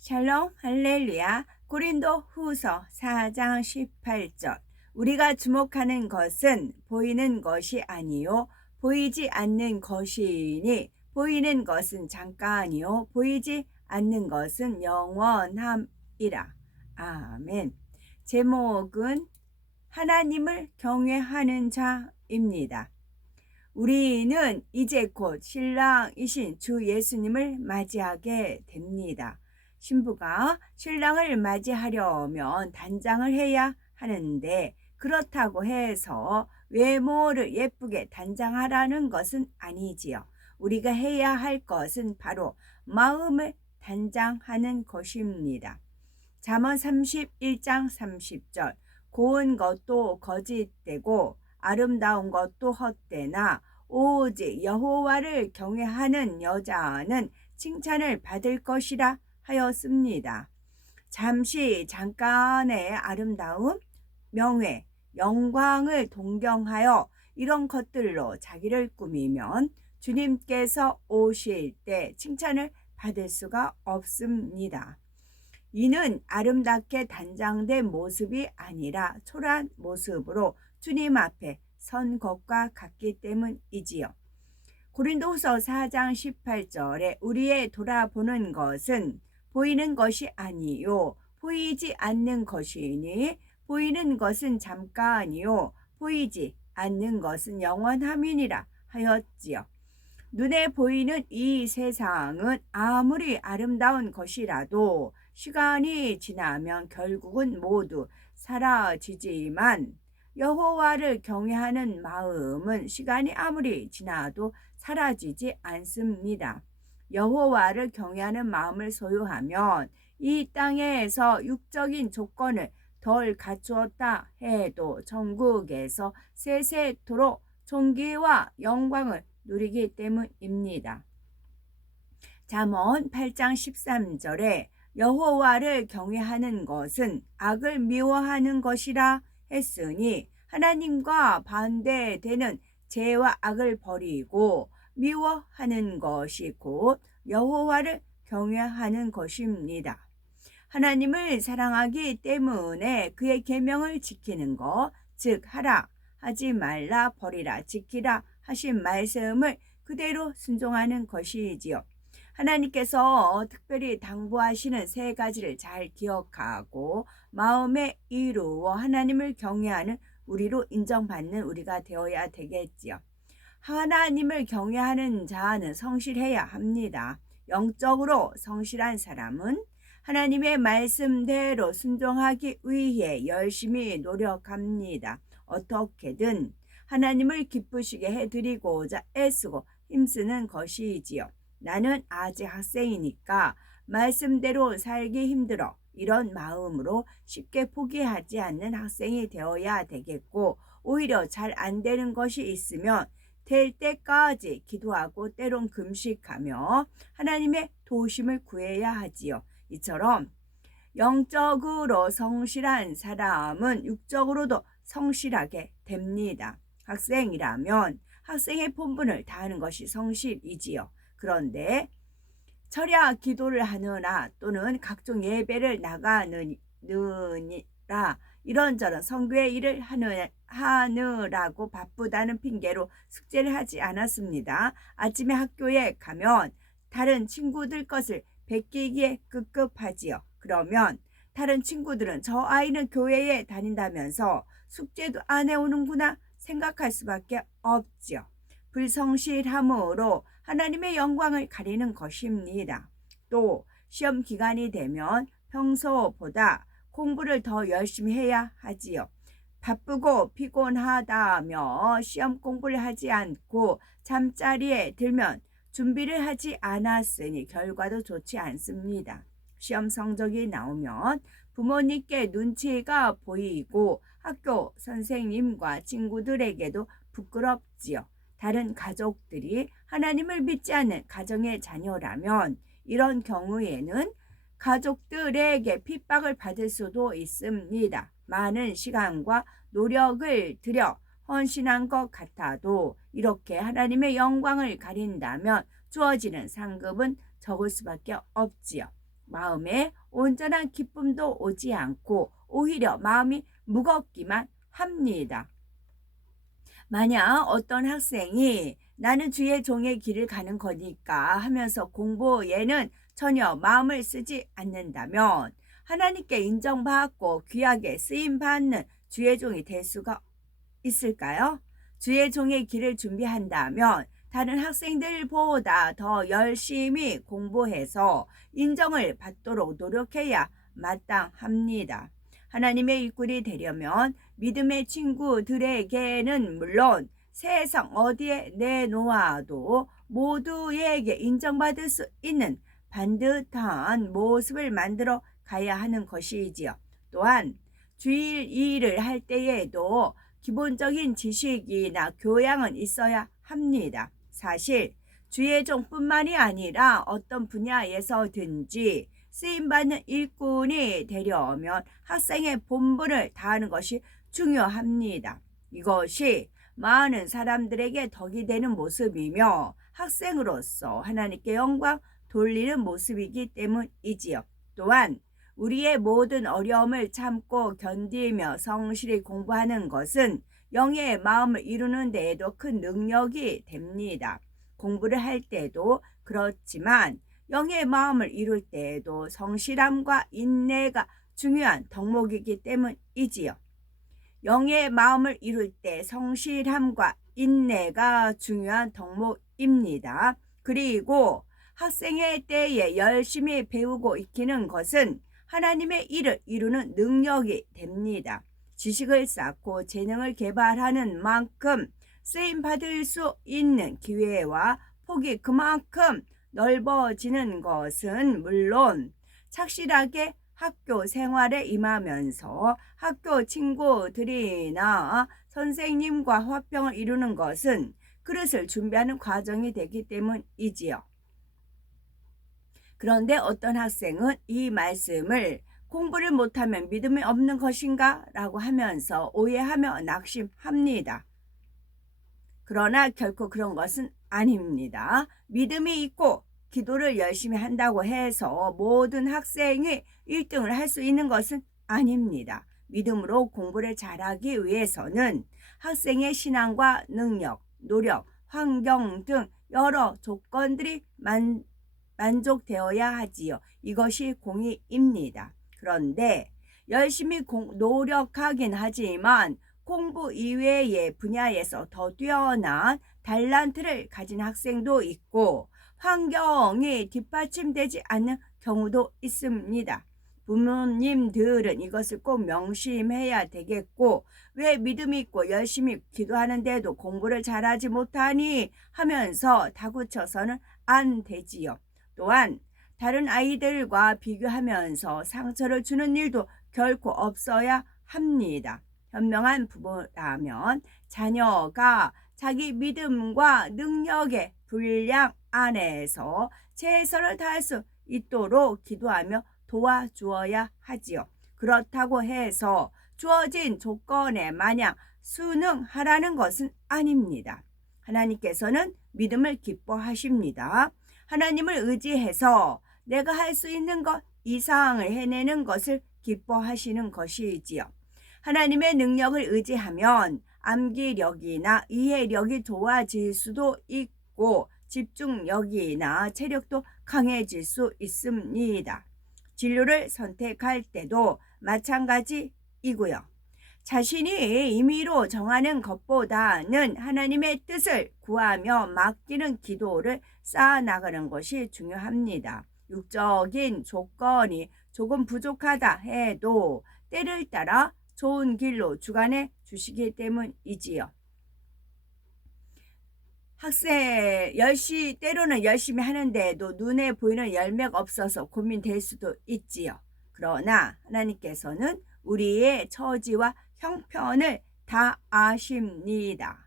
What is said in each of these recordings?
샬롬 할렐루야. 고린도 후서 4장 18절. 우리가 주목하는 것은 보이는 것이 아니요 보이지 않는 것이니 보이는 것은 잠깐이요 보이지 않는 것은 영원함이라. 아멘. 제목은 하나님을 경외하는 자입니다. 우리는 이제 곧 신랑이신 주 예수님을 맞이하게 됩니다. 신부가 신랑을 맞이하려면 단장을 해야 하는데 그렇다고 해서 외모를 예쁘게 단장하라는 것은 아니지요. 우리가 해야 할 것은 바로 마음을 단장하는 것입니다. 잠언 31장 30절. 고운 것도 거짓되고 아름다운 것도 헛되나 오직 여호와를 경외하는 여자는 칭찬을 받을 것이라 하였습니다. 잠깐의 아름다움, 명예, 영광을 동경하여 이런 것들로 자기를 꾸미면 주님께서 오실 때 칭찬을 받을 수가 없습니다. 이는 아름답게 단장된 모습이 아니라 초라한 모습으로 주님 앞에 선 것과 같기 때문이지요. 고린도후서 4장 18절에 우리의 돌아보는 것은 보이는 것이 아니요 보이지 않는 것이니 보이는 것은 잠깐이요 보이지 않는 것은 영원함이니라 하였지요. 눈에 보이는 이 세상은 아무리 아름다운 것이라도 시간이 지나면 결국은 모두 사라지지만 여호와를 경외하는 마음은 시간이 아무리 지나도 사라지지 않습니다. 여호와를 경외하는 마음을 소유하면 이 땅에서 육적인 조건을 덜 갖추었다 해도 천국에서 세세토록 존귀와 영광을 누리기 때문입니다. 잠언 8장 13절에 여호와를 경외하는 것은 악을 미워하는 것이라 했으니 하나님과 반대되는 죄와 악을 버리고 미워하는 것이 곧 여호와를 경외하는 것입니다. 하나님을 사랑하기 때문에 그의 계명을 지키는 것, 즉 하라, 하지 말라, 버리라, 지키라 하신 말씀을 그대로 순종하는 것이지요. 하나님께서 특별히 당부하시는 세 가지를 잘 기억하고 마음에 이루어 하나님을 경외하는 우리로 인정받는 우리가 되어야 되겠지요. 하나님을 경외하는 자는 성실해야 합니다. 영적으로 성실한 사람은 하나님의 말씀대로 순종하기 위해 열심히 노력합니다. 어떻게든 하나님을 기쁘시게 해드리고자 애쓰고 힘쓰는 것이지요. 나는 아직 학생이니까 말씀대로 살기 힘들어. 이런 마음으로 쉽게 포기하지 않는 학생이 되어야 되겠고 오히려 잘 안 되는 것이 있으면 될 때까지 기도하고 때론 금식하며 하나님의 도우심을 구해야 하지요. 이처럼 영적으로 성실한 사람은 육적으로도 성실하게 됩니다. 학생이라면 학생의 본분을 다하는 것이 성실이지요. 그런데 철야 기도를 하느라 또는 각종 예배를 나가느라 이런저런 성교의 일을 하느라고 바쁘다는 핑계로 숙제를 하지 않았습니다. 아침에 학교에 가면 다른 친구들 것을 베끼기에 급급하지요. 그러면 다른 친구들은 저 아이는 교회에 다닌다면서 숙제도 안 해오는구나 생각할 수밖에 없지요. 불성실함으로 하나님의 영광을 가리는 것입니다. 또 시험 기간이 되면 평소보다 공부를 더 열심히 해야 하지요. 바쁘고 피곤하다며 시험 공부를 하지 않고 잠자리에 들면 준비를 하지 않았으니 결과도 좋지 않습니다. 시험 성적이 나오면 부모님께 눈치가 보이고 학교 선생님과 친구들에게도 부끄럽지요. 다른 가족들이 하나님을 믿지 않는 가정의 자녀라면 이런 경우에는 가족들에게 핍박을 받을 수도 있습니다. 많은 시간과 노력을 들여 헌신한 것 같아도 이렇게 하나님의 영광을 가린다면 주어지는 상급은 적을 수밖에 없지요. 마음에 온전한 기쁨도 오지 않고 오히려 마음이 무겁기만 합니다. 만약 어떤 학생이 나는 주의 종의 길을 가는 거니까 하면서 공부에는 전혀 마음을 쓰지 않는다면 하나님께 인정받고 귀하게 쓰임받는 주의 종이 될 수가 있을까요? 주의 종의 길을 준비한다면 다른 학생들보다 더 열심히 공부해서 인정을 받도록 노력해야 마땅합니다. 하나님의 일꾼이 되려면 믿음의 친구들에게는 물론 세상 어디에 내놓아도 모두에게 인정받을 수 있는 반듯한 모습을 만들어 가야 하는 것이지요. 또한 주일 일을 할 때에도 기본적인 지식이나 교양은 있어야 합니다. 사실 주의 종뿐만이 아니라 어떤 분야에서든지 쓰임받는 일꾼이 되려면 학생의 본분을 다하는 것이 중요합니다. 이것이 많은 사람들에게 덕이 되는 모습이며 학생으로서 하나님께 영광 돌리는 모습이기 때문이지요. 또한 우리의 모든 어려움을 참고 견디며 성실히 공부하는 것은 영의 마음을 이루는 데에도 큰 능력이 됩니다. 공부를 할 때도 그렇지만 영의 마음을 이룰 때에도 성실함과 인내가 중요한 덕목이기 때문이지요. 영의 마음을 이룰 때 성실함과 인내가 중요한 덕목입니다. 그리고 학생의 때에 열심히 배우고 익히는 것은 하나님의 일을 이루는 능력이 됩니다. 지식을 쌓고 재능을 개발하는 만큼 쓰임받을 수 있는 기회와 폭이 그만큼 넓어지는 것은 물론 착실하게 학교 생활에 임하면서 학교 친구들이나 선생님과 화평을 이루는 것은 그릇을 준비하는 과정이 되기 때문이지요. 그런데 어떤 학생은 이 말씀을 공부를 못하면 믿음이 없는 것인가? 라고 하면서 오해하며 낙심합니다. 그러나 결코 그런 것은 아닙니다. 믿음이 있고 기도를 열심히 한다고 해서 모든 학생이 1등을 할 수 있는 것은 아닙니다. 믿음으로 공부를 잘하기 위해서는 학생의 신앙과 능력, 노력, 환경 등 여러 조건들이 만족되어야 하지요. 이것이 공의입니다. 그런데 열심히 노력하긴 하지만 공부 이외의 분야에서 더 뛰어난 달란트를 가진 학생도 있고 환경이 뒷받침되지 않는 경우도 있습니다. 부모님들은 이것을 꼭 명심해야 되겠고 왜 믿음이 있고 열심히 기도하는데도 공부를 잘하지 못하니 하면서 다구쳐서는 안 되지요. 또한 다른 아이들과 비교하면서 상처를 주는 일도 결코 없어야 합니다. 현명한 부모라면 자녀가 자기 믿음과 능력의 분량 안에서 최선을 다할 수 있도록 기도하며 도와주어야 하지요. 그렇다고 해서 주어진 조건에 마냥 순응하라는 것은 아닙니다. 하나님께서는 믿음을 기뻐하십니다. 하나님을 의지해서 내가 할 수 있는 것 이상을 해내는 것을 기뻐하시는 것이지요. 하나님의 능력을 의지하면 암기력이나 이해력이 좋아질 수도 있고 집중력이나 체력도 강해질 수 있습니다. 진로를 선택할 때도 마찬가지이고요. 자신이 임의로 정하는 것보다는 하나님의 뜻을 구하며 맡기는 기도를 쌓아나가는 것이 중요합니다. 육적인 조건이 조금 부족하다 해도 때를 따라 좋은 길로 주관해 주시기 때문이지요. 학생 때로는 열심히 하는데도 눈에 보이는 열매가 없어서 고민될 수도 있지요. 그러나 하나님께서는 우리의 처지와 형편을 다 아십니다.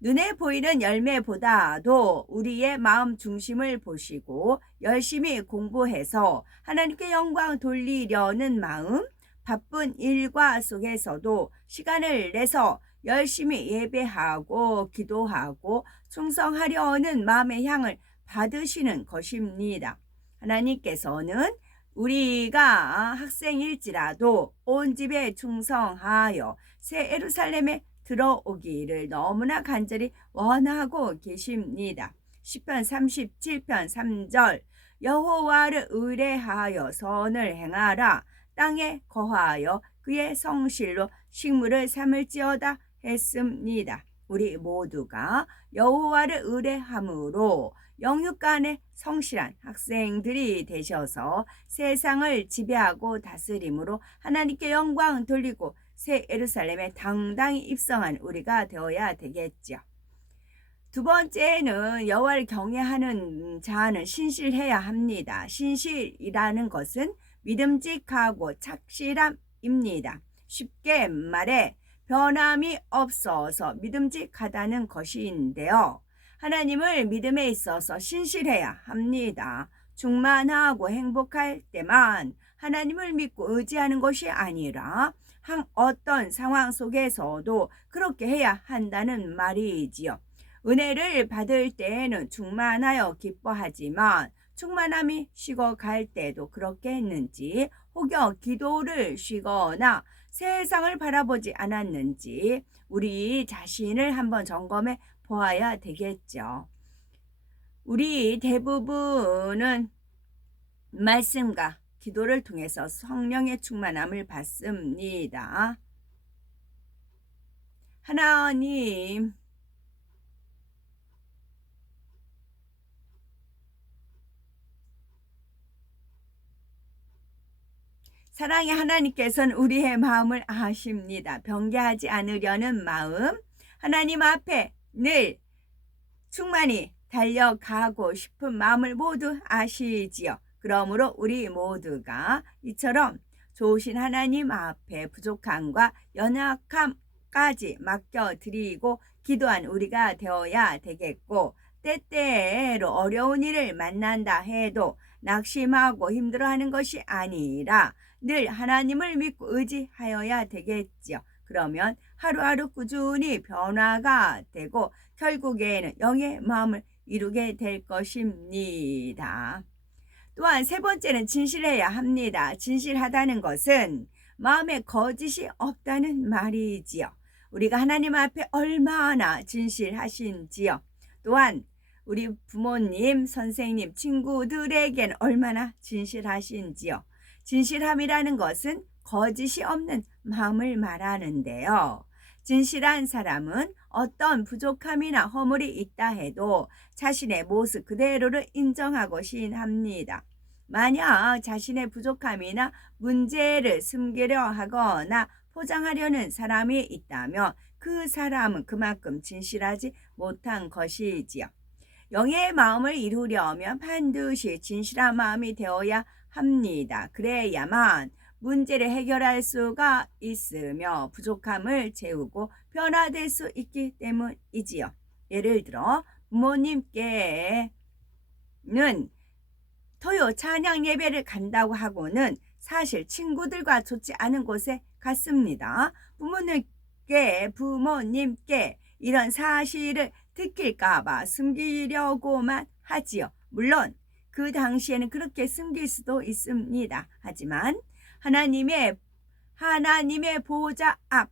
눈에 보이는 열매보다도 우리의 마음 중심을 보시고 열심히 공부해서 하나님께 영광 돌리려는 마음, 바쁜 일과 속에서도 시간을 내서 열심히 예배하고 기도하고 충성하려는 마음의 향을 받으시는 것입니다. 하나님께서는 우리가 학생일지라도 온 집에 충성하여 새 예루살렘에 들어오기를 너무나 간절히 원하고 계십니다. 시편 37편 3절 여호와를 의뢰하여 선을 행하라. 땅에 거하여 그의 성실로 식물을 삼을지어다 했습니다. 우리 모두가 여호와를 의뢰함으로 영육간에 성실한 학생들이 되셔서 세상을 지배하고 다스림으로 하나님께 영광 돌리고 새 예루살렘에 당당히 입성한 우리가 되어야 되겠죠. 두 번째는 여호와를 경외하는 자는 신실해야 합니다. 신실이라는 것은 믿음직하고 착실함입니다. 쉽게 말해 변함이 없어서 믿음직하다는 것인데요. 하나님을 믿음에 있어서 신실해야 합니다. 충만하고 행복할 때만 하나님을 믿고 의지하는 것이 아니라 어떤 상황 속에서도 그렇게 해야 한다는 말이지요. 은혜를 받을 때에는 충만하여 기뻐하지만 충만함이 식어갈 때도 그렇게 했는지, 혹여 기도를 쉬거나 세상을 바라보지 않았는지 우리 자신을 한번 점검해 보아야 되겠죠. 우리 대부분은 말씀과 기도를 통해서 성령의 충만함을 받습니다. 하나님, 사랑의 하나님께서는 우리의 마음을 아십니다. 변개하지 않으려는 마음, 하나님 앞에 늘 충만히 달려가고 싶은 마음을 모두 아시지요. 그러므로 우리 모두가 이처럼 좋으신 하나님 앞에 부족함과 연약함까지 맡겨드리고 기도한 우리가 되어야 되겠고, 때때로 어려운 일을 만난다 해도 낙심하고 힘들어하는 것이 아니라 늘 하나님을 믿고 의지하여야 되겠지요. 그러면 하루하루 꾸준히 변화가 되고 결국에는 영의 마음을 이루게 될 것입니다. 또한 세 번째는 진실해야 합니다. 진실하다는 것은 마음에 거짓이 없다는 말이지요. 우리가 하나님 앞에 얼마나 진실하신지요. 또한 우리 부모님, 선생님, 친구들에겐 얼마나 진실하신지요. 진실함이라는 것은 거짓이 없는 마음을 말하는데요. 진실한 사람은 어떤 부족함이나 허물이 있다 해도 자신의 모습 그대로를 인정하고 시인합니다. 만약 자신의 부족함이나 문제를 숨기려 하거나 포장하려는 사람이 있다면 그 사람은 그만큼 진실하지 못한 것이지요. 영의 마음을 이루려면 반드시 진실한 마음이 되어야 합니다. 그래야만 문제를 해결할 수가 있으며 부족함을 채우고 변화될 수 있기 때문이지요. 예를 들어 부모님께는 토요 찬양 예배를 간다고 하고는 사실 친구들과 좋지 않은 곳에 갔습니다. 부모님께 이런 사실을 들킬까봐 숨기려고만 하지요. 물론 그 당시에는 그렇게 숨길 수도 있습니다. 하지만 하나님의 보좌 앞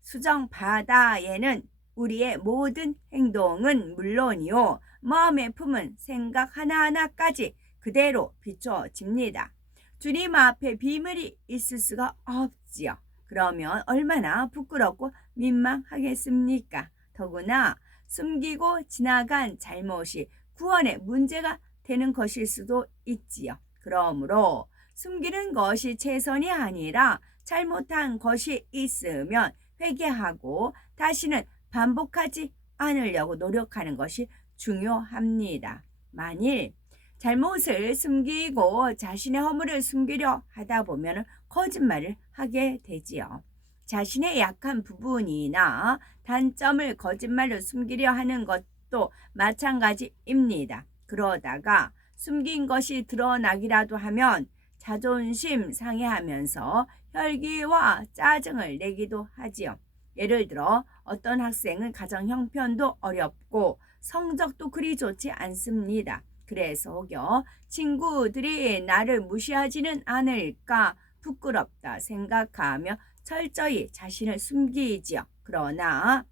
수정 바다에는 우리의 모든 행동은 물론이요, 마음에 품은 생각 하나하나까지 그대로 비춰집니다. 주님 앞에 비밀이 있을 수가 없지요. 그러면 얼마나 부끄럽고 민망하겠습니까? 더구나 숨기고 지나간 잘못이 구원의 문제가 되는 것일 수도 있지요. 그러므로 숨기는 것이 최선이 아니라 잘못한 것이 있으면 회개하고 다시는 반복하지 않으려고 노력하는 것이 중요합니다. 만일 잘못을 숨기고 자신의 허물을 숨기려 하다 보면 거짓말을 하게 되지요. 자신의 약한 부분이나 단점을 거짓말로 숨기려 하는 것도 마찬가지입니다. 그러다가 숨긴 것이 드러나기라도 하면 자존심 상해하면서 혈기와 짜증을 내기도 하지요. 예를 들어 어떤 학생은 가정 형편도 어렵고 성적도 그리 좋지 않습니다. 그래서 혹여 친구들이 나를 무시하지는 않을까 부끄럽다 생각하며 철저히 자신을 숨기지요. 그러나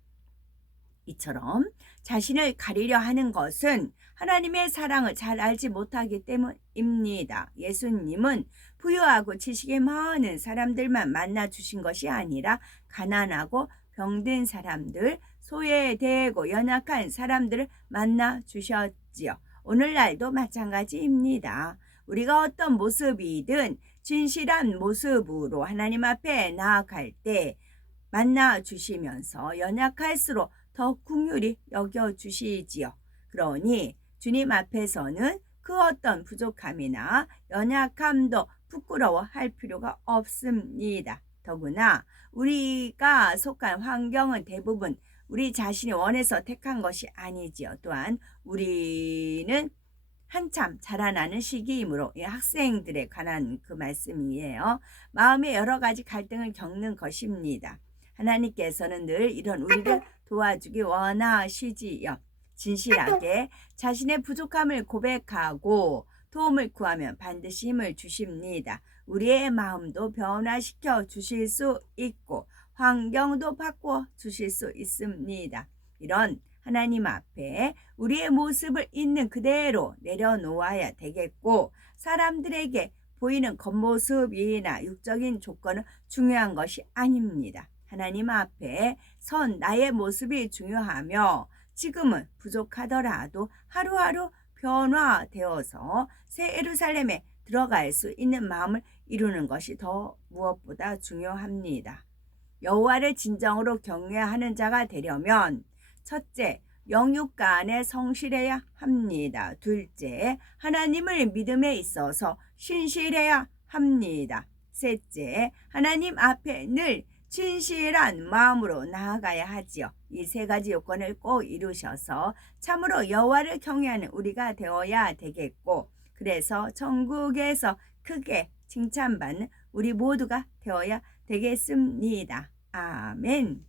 이처럼 자신을 가리려 하는 것은 하나님의 사랑을 잘 알지 못하기 때문입니다. 예수님은 부유하고 지식이 많은 사람들만 만나 주신 것이 아니라 가난하고 병든 사람들, 소외되고 연약한 사람들을 만나 주셨지요. 오늘날도 마찬가지입니다. 우리가 어떤 모습이든 진실한 모습으로 하나님 앞에 나아갈 때 만나 주시면서 연약할수록 더 긍휼히 여겨 주시지요. 그러니 주님 앞에서는 그 어떤 부족함이나 연약함도 부끄러워할 필요가 없습니다. 더구나 우리가 속한 환경은 대부분 우리 자신이 원해서 택한 것이 아니지요. 또한 우리는 한참 자라나는 시기이므로 학생들에 관한 그 말씀이에요. 마음에 여러 가지 갈등을 겪는 것입니다. 하나님께서는 늘 이런 우리를 도와주기 원하시지요. 진실하게 자신의 부족함을 고백하고 도움을 구하면 반드시 힘을 주십니다. 우리의 마음도 변화시켜 주실 수 있고 환경도 바꿔 주실 수 있습니다. 이런 하나님 앞에 우리의 모습을 있는 그대로 내려놓아야 되겠고 사람들에게 보이는 겉모습이나 육적인 조건은 중요한 것이 아닙니다. 하나님 앞에 선 나의 모습이 중요하며 지금은 부족하더라도 하루하루 변화되어서 새 예루살렘에 들어갈 수 있는 마음을 이루는 것이 더 무엇보다 중요합니다. 여호와를 진정으로 경외하는 자가 되려면 첫째, 영육가 안에 성실해야 합니다. 둘째, 하나님을 믿음에 있어서 신실해야 합니다. 셋째, 하나님 앞에 늘 진실한 마음으로 나아가야 하지요. 이 세 가지 요건을 꼭 이루셔서 참으로 여호와를 경외하는 우리가 되어야 되겠고 그래서 천국에서 크게 칭찬받는 우리 모두가 되어야 되겠습니다. 아멘.